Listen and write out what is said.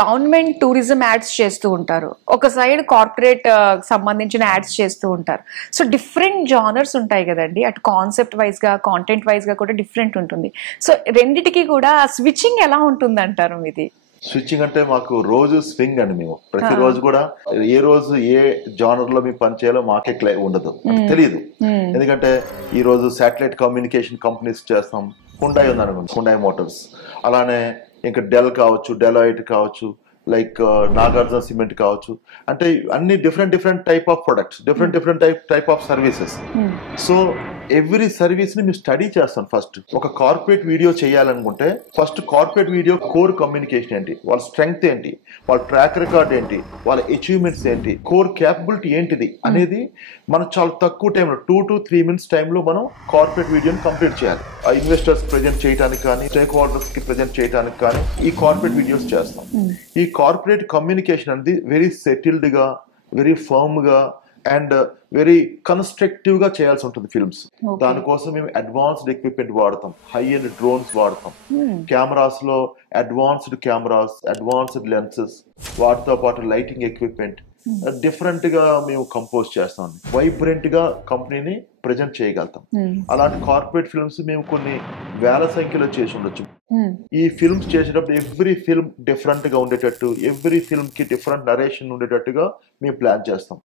Government tourism ads చేస్తూ ఉంటారు, ఒక సైడ్ కార్పొరేట్ సంబంధించిన యాడ్స్ చేస్తూ ఉంటారు. సో డిఫరెంట్ జానర్స్ ఉంటాయి కదండి, అటు కాన్సెప్ట్ వైజ్ గా కాంటెంట్ వైజ్ గా కూడా డిఫరెంట్ ఉంటుంది. సో రెండిటికి కూడా స్విచ్చింగ్ ఎలా ఉంటుంది అంటారు మీది? స్విచ్చింగ్ అంటే మాకు రోజు స్వింగ్ అండి. మేము ప్రతిరోజు కూడా ఏ రోజు ఏ జానర్ లో మేము పనిచేయాలో మాకే ఉండదు, తెలియదు. ఎందుకంటే ఈ రోజు శాటిలైట్ కమ్యూనికేషన్ కంపెనీస్ చేస్తాం, హుండాయ్ ఉందనుకోండి, హుండాయ్ మోటార్స్. అలానే ఇంకా డెల్ కావచ్చు, డెలాయిట్ కావచ్చు, లైక్ నాగార్జున సిమెంట్ కావచ్చు. అంటే అన్ని different type of products, different type of services. So every service ని మేము స్టడీ చేస్తాం. ఫస్ట్ ఒక కార్పొరేట్ వీడియో చేయాలనుకుంటే first corporate video core communication ఏంటి, వాళ్ళ స్ట్రెంగ్త్ ఏంటి, వాళ్ళ ట్రాక్ రికార్డ్ ఏంటి, వాళ్ళ అచీవ్మెంట్స్ ఏంటి, కోర్ క్యాపబిలిటీ ఏంటిది అనేది మనం చాలా తక్కువ టైంలో 2 to 3 minutes టైంలో మనం కార్పొరేట్ వీడియోని కంప్లీట్ చేయాలి. ఆ ఇన్వెస్టర్స్ ప్రెజెంట్ చేయడానికి కానీ, స్టేక్ హోల్డర్స్ కి ప్రెజెంట్ చేయడానికి కానీ ఈ కార్పొరేట్ వీడియోస్ చేస్తాం. ఈ కార్పొరేట్ కమ్యూనికేషన్ అనేది వెరీ సెటిల్డ్ గా, వెరీ ఫర్మ్ గా అండ్ వెరీ కన్స్ట్రక్టివ్ గా చేయాల్సి ఉంటుంది ఫిల్మ్స్. దానికోసం మేము అడ్వాన్స్డ్ ఎక్విప్మెంట్ వాడతాం, హై ఎండ్ డ్రోన్స్ వాడతాం, కెమెరాస్ లో అడ్వాన్స్డ్ కెమెరాస్, అడ్వాన్స్డ్ లెన్సెస్, వాటితో పాటు లైటింగ్ ఎక్విప్మెంట్ డిఫరెంట్ గా మేము కంపోజ్ చేస్తాం. వైబ్రెంట్ గా కంపెనీని ప్రజెంట్ చేయగలుగుతాం. అలాంటి కార్పొరేట్ ఫిల్మ్స్ మేము కొన్ని వేల సంఖ్యలో చేసి ఉండొచ్చు. ఈ ఫిల్మ్స్ చేసేటప్పుడు ఎవ్రీ ఫిల్మ్ డిఫరెంట్ గా ఉండేటట్టు, ఎవ్రీ ఫిల్మ్ కి డిఫరెంట్ నరేషన్ ఉండేటట్టుగా మేము ప్లాన్ చేస్తాం.